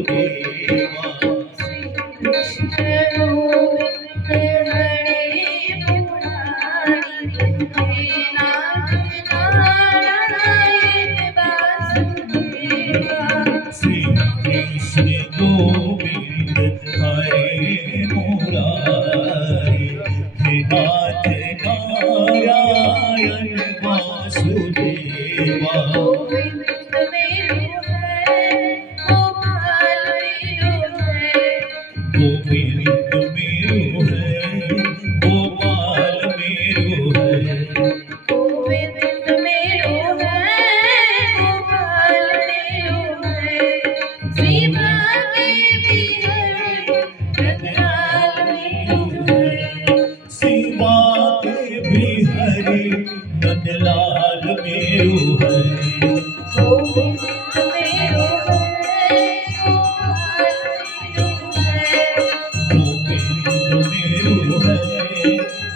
वासुदेवा कृष्ण गोविंद हरे मुरारी हे नाथ नारायण वासुदेवा श्री कृष्ण गोविंद हरे मुरारी हे नाथ नारायण वासुदेवा गोविंद मेरो है गोपाल मेरो है गोविंद मेरो है गोपाल मेरो है गोविंद मेरो है गोपाल मेरो है श्री भागे बिहारी रतनाल मेरो है शिवा के भी हरि नंदलाल मेरो है गोविंद मेरो है गोपाल मेरो है गोविंद मेरो है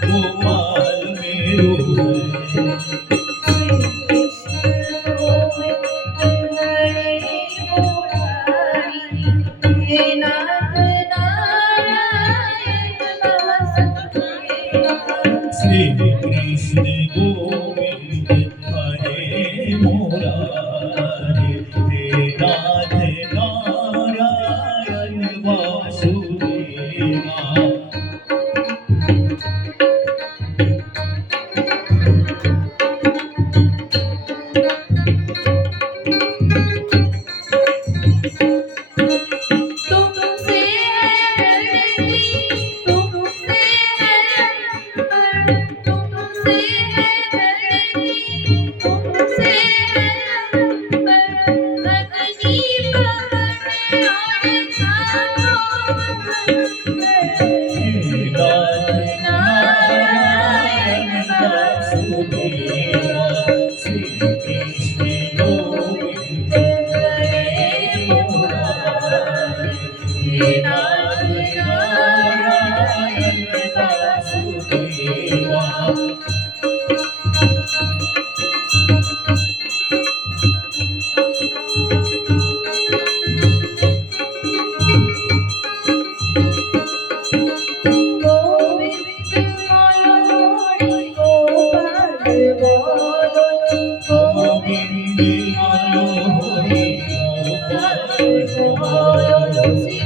गोपाल मेरो है श्री कृष्ण गोविंद हरे मुरारी हे नाथ नारायण वासुदेवा श्री कृष्ण गोविंद हरे मुरारी हे नाथ नारायण वासुदेवा तुमसे है धरती तुमसे है अंबर तुमसे है धरती तुमसे है अंबर अग्नि पवन और चारों नारायण वासुदेवा श्री कृष्ण गोविंद हरे मुरारी हे नाथ नारायण वासुदेवा गोविंद बोलो गोपाल बोलो गोविंद बोलो हरि गोपाल बोलो श्री